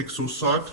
160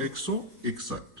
161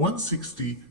160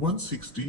160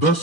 10,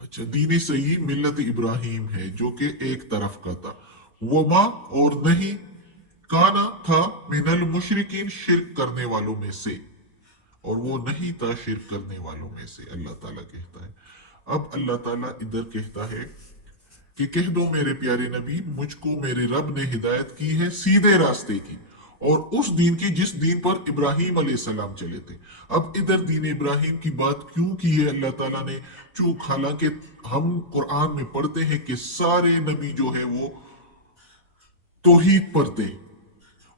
اچھا، دین صحیح ملت ابراہیم ہے جو کہ ایک طرف کا تھا، وما اور نہیں، کانا تھا من المشرکین شرک کرنے والوں میں سے، اور وہ نہیں تھا شرک کرنے والوں میں سے، اللہ تعالیٰ کہتا ہے۔ اب اللہ تعالیٰ ادھر کہتا ہے کہ کہہ دو میرے پیارے نبی، مجھ کو میرے رب نے ہدایت کی ہے سیدھے راستے کی، اور اس دین کی جس دین پر ابراہیم علیہ السلام چلے تھے۔ اب ادھر دین ابراہیم کی بات کیوں کی ہے اللہ تعالیٰ نے؟ چونکہ حالانکہ ہم قرآن میں پڑھتے ہیں کہ سارے نبی جو ہے وہ توحید پر تھے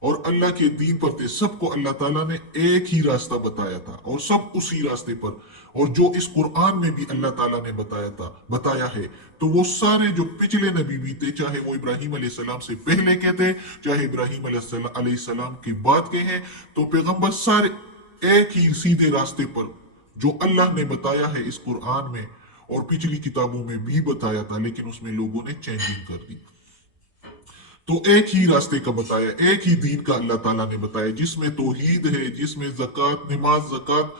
اور اللہ کے دین پر تھے، سب کو اللہ تعالیٰ نے ایک ہی راستہ بتایا تھا اور سب اسی راستے پر، اور جو اس قرآن میں بھی اللہ تعالیٰ نے بتایا ہے، تو وہ سارے جو پچھلے نبی بھی تھے، چاہے وہ ابراہیم علیہ السلام سے پہلے کے تھے، چاہے ابراہیم علیہ السلام کی بات کے ہیں، تو پیغمبر سارے ایک ہی سیدھے راستے پر جو اللہ نے بتایا ہے اس قرآن میں اور پچھلی کتابوں میں بھی بتایا تھا، لیکن اس میں لوگوں نے چینجنگ کر دی۔ تو ایک ہی راستے کا بتایا، ایک ہی دین کا اللہ تعالیٰ نے بتایا، جس میں توحید ہے، جس میں زکوٰۃ، نماز، زکوٰۃ،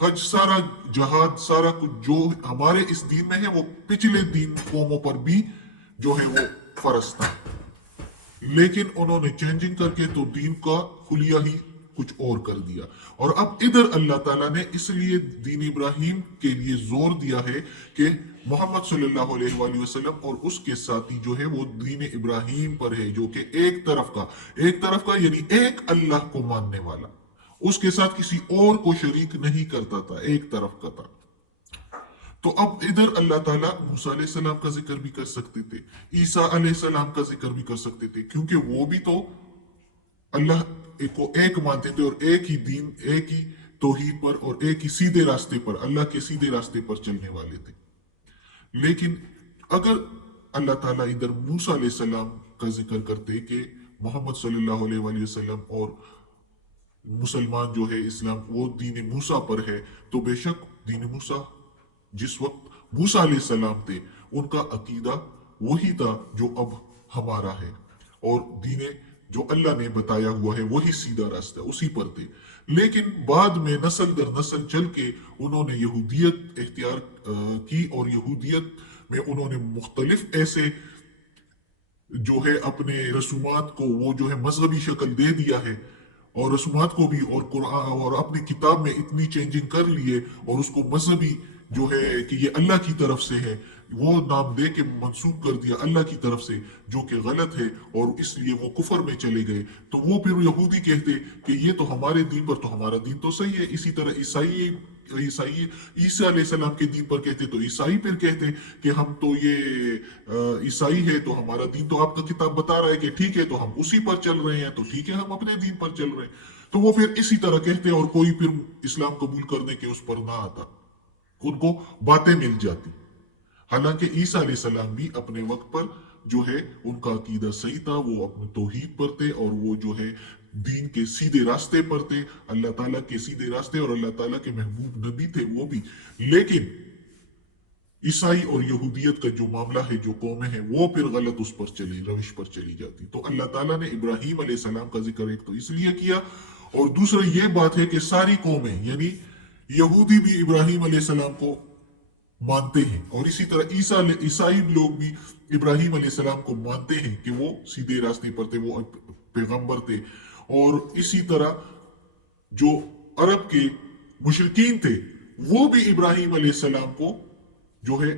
حج، سارا جہاد، سارا کچھ جو ہمارے اس دین میں ہے وہ پچھلے دین قوموں پر بھی جو ہے وہ فرض تھا، لیکن انہوں نے چینجنگ کر کے تو دین کا خلیہ ہی کچھ اور کر دیا۔ اور اب ادھر اللہ تعالیٰ نے اس لیے دین ابراہیم کے لیے زور دیا ہے کہ محمد صلی اللہ علیہ وآلہ وسلم اور اس کے ساتھی جو ہے وہ دین ابراہیم پر ہے، جو کہ ایک طرف کا یعنی ایک اللہ کو ماننے والا، اس کے ساتھ کسی اور کو شریک نہیں کرتا تھا، ایک طرف کا تھا۔ تو اب ادھر اللہ تعالیٰ موسیٰ علیہ السلام کا ذکر بھی کر سکتے تھے، عیسیٰ علیہ السلام کا ذکر بھی کر سکتے تھے، کیونکہ وہ بھی تو اللہ کو ایک مانتے تھے اور ایک ہی دین، ایک ہی توحید پر اور ایک ہی سیدھے راستے پر، اللہ کے سیدھے راستے پر چلنے والے تھے۔ لیکن اگر اللہ تعالیٰ ادھر موسیٰ علیہ السلام کا ذکر کرتے کہ محمد صلی اللہ علیہ وآلہ وسلم اور مسلمان جو ہے اسلام وہ دین موسیٰ پر ہے، تو بے شک دین موسیٰ جس وقت موسیٰ علیہ السلام تھے ان کا عقیدہ وہی تھا جو اب ہمارا ہے، اور دین جو اللہ نے بتایا ہوا ہے وہی سیدھا راستہ، اسی پر تھے۔ لیکن بعد میں نسل در نسل چل کے انہوں نے یہودیت اختیار کی، اور یہودیت میں انہوں نے مختلف ایسے جو ہے اپنے رسومات کو وہ جو ہے مذہبی شکل دے دیا ہے، اور رسومات کو بھی اور قرآن اور اپنی کتاب میں اتنی چینجنگ کر لیے اور اس کو مذہبی جو ہے کہ یہ اللہ کی طرف سے ہے وہ نام دے کے منسوب کر دیا اللہ کی طرف سے، جو کہ غلط ہے، اور اس لیے وہ کفر میں چلے گئے۔ تو وہ پھر یہودی کہتے کہ یہ تو ہمارے دین پر، تو ہمارا دین تو صحیح ہے۔ اسی طرح عیسیٰ علیہ السلام کے دین پر کہتے تو عیسائی پھر کہتے کہ ہم تو یہ عیسائی ہے تو ہمارا دین تو آپ کا کتاب بتا رہا ہے کہ ٹھیک ہے، تو ہم اسی پر چل رہے ہیں، تو ٹھیک ہے ہم اپنے دین پر چل رہے ہیں۔ تو وہ پھر اسی طرح کہتے اور کوئی پھر اسلام قبول کرنے کے اس پر نہ آتا، ان کو باتیں مل جاتی۔ حالانکہ عیسیٰ علیہ السلام بھی اپنے وقت پر جو ہے ان کا عقیدہ صحیح تھا، وہ اپنے توحید پر تھے اور وہ جو ہے دین کے سیدھے راستے پر تھے، اللہ تعالیٰ کے سیدھے راستے، اور اللہ تعالیٰ کے محبوب نبی تھے وہ بھی۔ لیکن عیسائی اور یہودیت کا جو معاملہ ہے، جو قومیں ہیں وہ پھر غلط اس پر چلی، روش پر چلی جاتی۔ تو اللہ تعالیٰ نے ابراہیم علیہ السلام کا ذکر ایک تو اس لیے کیا، اور دوسرا یہ بات ہے کہ ساری قومیں یعنی یہودی بھی ابراہیم علیہ السلام کو مانتے ہیں، اور اسی طرح عیسائی لوگ بھی ابراہیم علیہ السلام کو مانتے ہیں کہ وہ سیدھے راستے پر تھے، وہ پیغمبر تھے۔ اور اسی طرح جو عرب کے مشرکین تھے وہ بھی ابراہیم علیہ السلام کو جو ہے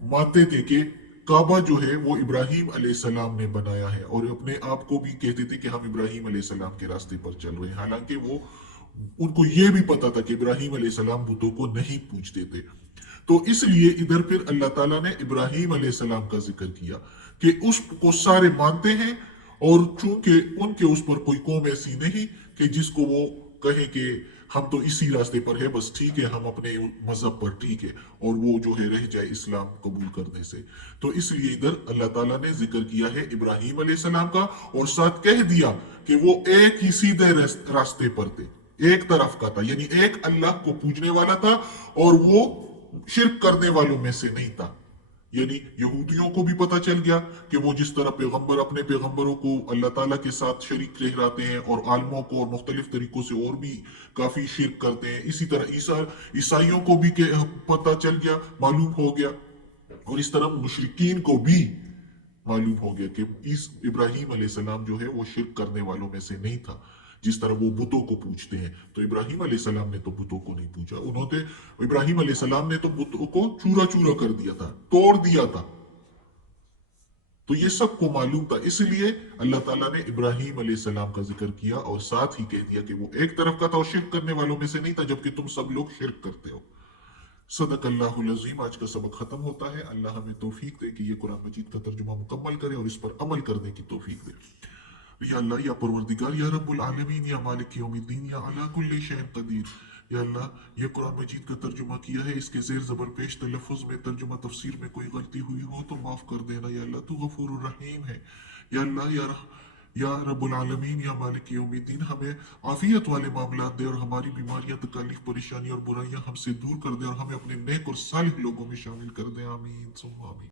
مانتے تھے کہ کعبہ جو ہے وہ ابراہیم علیہ السلام نے بنایا ہے، اور اپنے آپ کو بھی کہتے تھے کہ ہم ابراہیم علیہ السلام کے راستے پر چل رہے ہیں، حالانکہ وہ ان کو یہ بھی پتا تھا کہ ابراہیم علیہ السلام بتوں کو نہیں پوجتے تھے۔ تو اس لیے ادھر پھر اللہ تعالیٰ نے ابراہیم علیہ السلام کا ذکر کیا کہ اس کو سارے مانتے ہیں، اور چونکہ ان کے اس پر کوئی قوم ایسی نہیں کہ جس کو وہ کہے کہ ہم تو اسی راستے پر ہے، بس ٹھیک ہے ہم اپنے مذہب پر ٹھیک ہے، اور وہ جو ہے رہ جائے اسلام قبول کرنے سے۔ تو اس لیے ادھر اللہ تعالیٰ نے ذکر کیا ہے ابراہیم علیہ السلام کا، اور ساتھ کہہ دیا کہ وہ ایک ہی سیدھے راستے پر تھے، ایک طرف کا تھا، یعنی ایک اللہ کو پوجنے والا تھا، اور وہ شرک کرنے والوں میں سے نہیں تھا۔ یعنی یہودیوں کو بھی پتا چل گیا کہ وہ جس طرح پیغمبر اپنے پیغمبروں کو اللہ تعالیٰ کے ساتھ شریک ٹھہراتے ہیں، اور عالموں کو اور مختلف طریقوں سے اور بھی کافی شرک کرتے ہیں، اسی طرح عیسائیوں کو بھی پتا چل گیا، معلوم ہو گیا اور اس طرح مشرکین کو بھی معلوم ہو گیا کہ ابراہیم علیہ السلام جو ہے وہ شرک کرنے والوں میں سے نہیں تھا. جس طرح وہ بتوں کو پوجتے ہیں، تو ابراہیم علیہ السلام نے تو بتوں کو نہیں پوجا. ابراہیم علیہ السلام نے تو بتوں کو چورا چورا کر دیا تھا، توڑ دیا تھا. تو یہ سب کو معلوم تھا، اس لیے اللہ تعالیٰ نے ابراہیم علیہ السلام کا ذکر کیا اور ساتھ ہی کہہ دیا کہ وہ ایک طرف کا تھا اور شرک کرنے والوں میں سے نہیں تھا، جبکہ تم سب لوگ شرک کرتے ہو. صدق اللہ العظیم. آج کا سبق ختم ہوتا ہے. اللہ ہمیں توفیق دے کہ یہ قرآن مجید کا ترجمہ مکمل کرے اور اس پر عمل کرنے کی توفیق دے. یا اللہ، یا پروردگار، یا رب العالمین، یا مالک یوم الدین، یا علی کل شیء قدیر. یا اللہ، یہ قرآن مجید کا ترجمہ کیا ہے، اس کے زیر زبر پیش تلفظ میں، ترجمہ تفسیر میں کوئی غلطی ہوئی ہو تو معاف کر دینا. یا اللہ، تو غفور الرحیم ہے. یا اللہ، یا رب العالمین، یا مالک یوم الدین، ہمیں عافیت والے معاملات دے اور ہماری بیماریاں، تکالیف، پریشانی اور برائیاں ہم سے دور کر دے اور ہمیں اپنے نیک اور صالح لوگوں میں شامل کر دے. آمین ثم آمین.